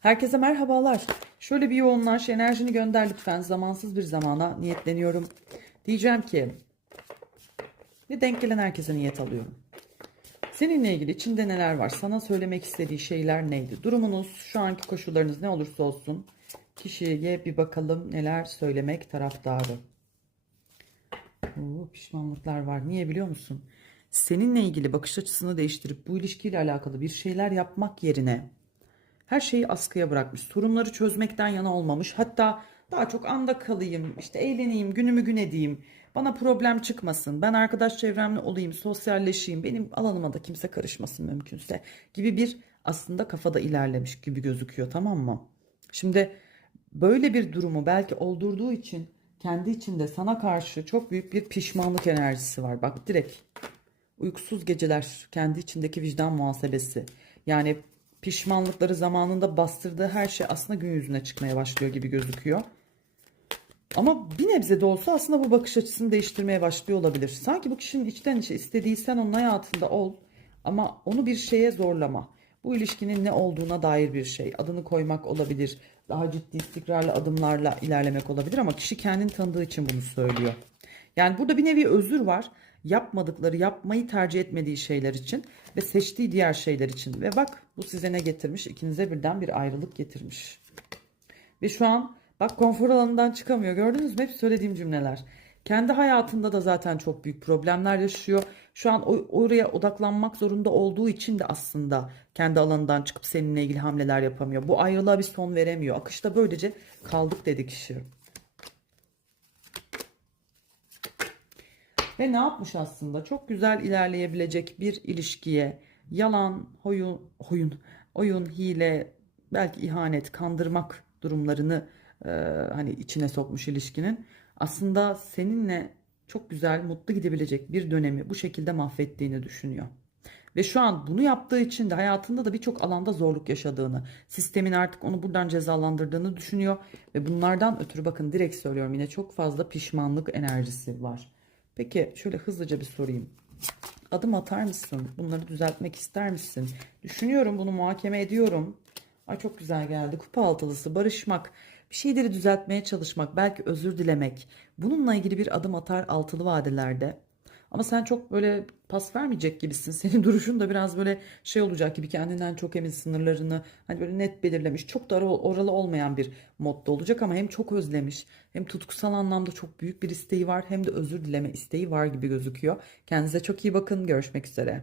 Herkese merhabalar. Şöyle bir yoğunlaş, enerjini gönder lütfen. Zamansız bir zamana niyetleniyorum. Diyeceğim ki, ve denk gelen herkese niyet alıyorum. Seninle ilgili içinde neler var? Sana söylemek istediği şeyler neydi? Durumunuz, şu anki koşullarınız ne olursa olsun kişiye bir bakalım neler söylemek taraftarı. Oo, pişmanlıklar var. Niye biliyor musun? Seninle ilgili bakış açısını değiştirip bu ilişkiyle alakalı bir şeyler yapmak yerine her şeyi askıya bırakmış. Sorunları çözmekten yana olmamış. Hatta daha çok anda kalayım, işte eğleneyim, günümü gün edeyim. Bana problem çıkmasın. Ben arkadaş çevremle olayım, sosyalleşeyim. Benim alanıma da kimse karışmasın mümkünse. Gibi bir aslında kafada ilerlemiş gibi gözüküyor tamam mı? Şimdi böyle bir durumu belki oldurduğu için kendi içinde sana karşı çok büyük bir pişmanlık enerjisi var. Bak direkt uykusuz geceler, kendi içindeki vicdan muhasebesi. Yani pişmanlıkları zamanında bastırdığı her şey aslında gün yüzüne çıkmaya başlıyor gibi gözüküyor. Ama bir nebze de olsa aslında bu bakış açısını değiştirmeye başlıyor olabilir. Sanki bu kişinin içten içe istediği sen onun hayatında ol ama onu bir şeye zorlama. Bu ilişkinin ne olduğuna dair bir şey. Adını koymak olabilir. Daha ciddi istikrarlı adımlarla ilerlemek olabilir ama kişi kendini tanıdığı için bunu söylüyor. Yani burada bir nevi özür var. Yapmadıkları, yapmayı tercih etmediği şeyler için ve seçtiği diğer şeyler için. Ve bak bu size ne getirmiş? İkinize birden bir ayrılık getirmiş. Ve şu an bak konfor alanından çıkamıyor. Gördünüz mü? Hep söylediğim cümleler. Kendi hayatında da zaten çok büyük problemler yaşıyor. Şu an oraya odaklanmak zorunda olduğu için de aslında kendi alanından çıkıp seninle ilgili hamleler yapamıyor. Bu ayrılığa bir son veremiyor. Akışta böylece kaldık dedi kişi. Ve ne yapmış aslında? Çok güzel ilerleyebilecek bir ilişkiye yalan, oyun, oyun, oyun, hile, belki ihanet, kandırmak durumlarını e, hani içine sokmuş ilişkinin. Aslında seninle çok güzel, mutlu gidebilecek bir dönemi bu şekilde mahvettiğini düşünüyor. Ve şu an bunu yaptığı için de hayatında da birçok alanda zorluk yaşadığını, sistemin artık onu buradan cezalandırdığını düşünüyor. Ve bunlardan ötürü bakın direkt söylüyorum yine çok fazla pişmanlık enerjisi var. Peki şöyle hızlıca bir sorayım. Adım atar mısın? Bunları düzeltmek ister misin? Düşünüyorum bunu muhakeme ediyorum. Ay çok güzel geldi. Kupa altılısı, barışmak, bir şeyleri düzeltmeye çalışmak, belki özür dilemek. Bununla ilgili bir adım atar altılı vadelerde. Ama sen çok böyle pas vermeyecek gibisin. Senin duruşun da biraz böyle şey olacak gibi kendinden çok emin sınırlarını hani böyle net belirlemiş. Çok da oralı olmayan bir modda olacak ama hem çok özlemiş hem tutkusal anlamda çok büyük bir isteği var hem de özür dileme isteği var gibi gözüküyor. Kendinize çok iyi bakın. Görüşmek üzere.